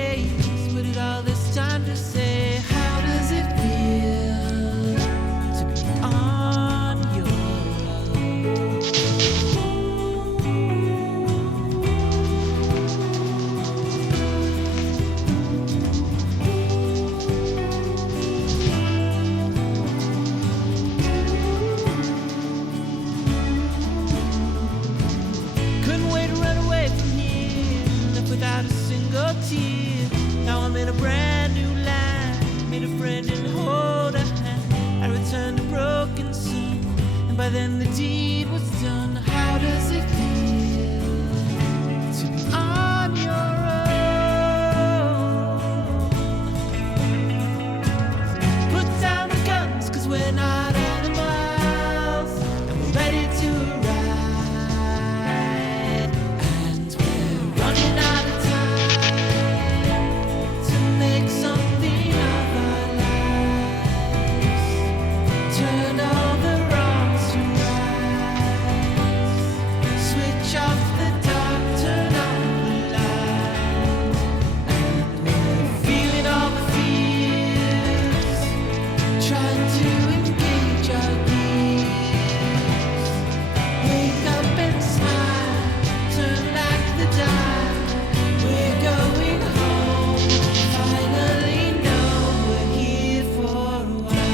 ways. Waited all this time to say, how does it feel to be on your own? Couldn't wait to run away from here, left without a single tear. Now I'm in a brand new land, made a friend and hold a hand. I returned a broken son, and by then the deed was done. How does it feel to be on your own? Put down the guns, 'cause we're not animals, and we're ready to ride. And we're running out of time to make something of our lives. Turn all the wrongs to rights. Switch off the dark, turn on the light. And we're feeling all the fears, trying to engage our gears. Wake up and smile, turn back the dial. We're going home, finally know we're here for a while.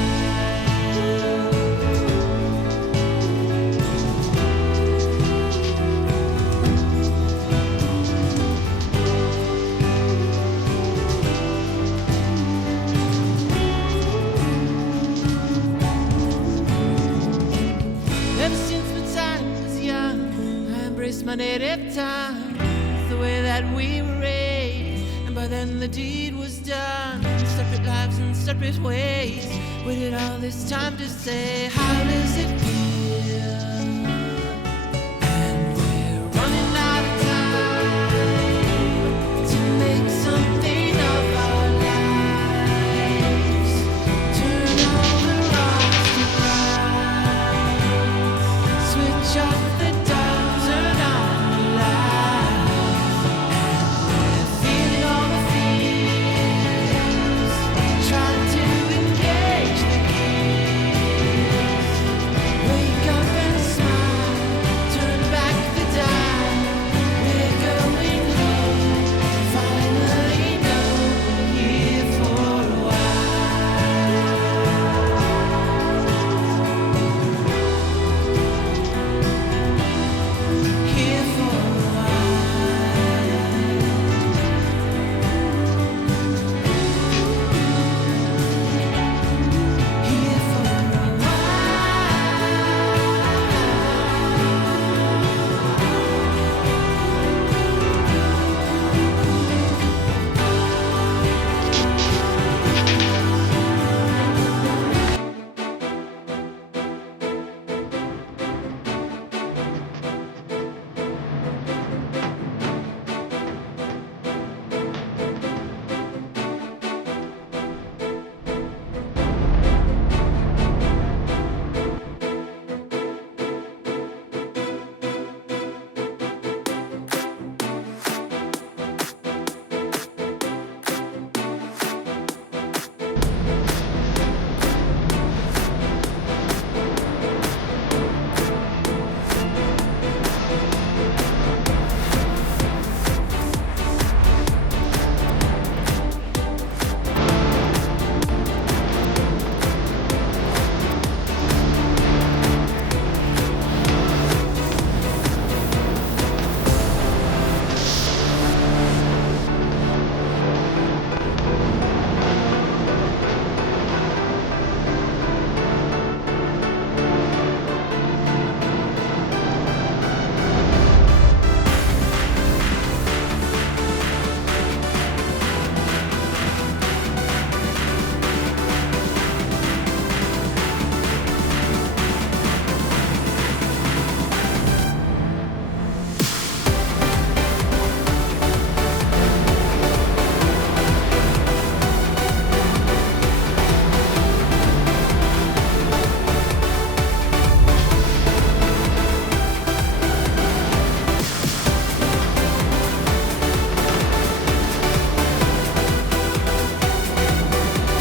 Ever since my time was young, I embraced my native tongue. It's the way that we were raised, and by then the deed was done. Separate lives and separate ways. Waited all this time to say, how does it feel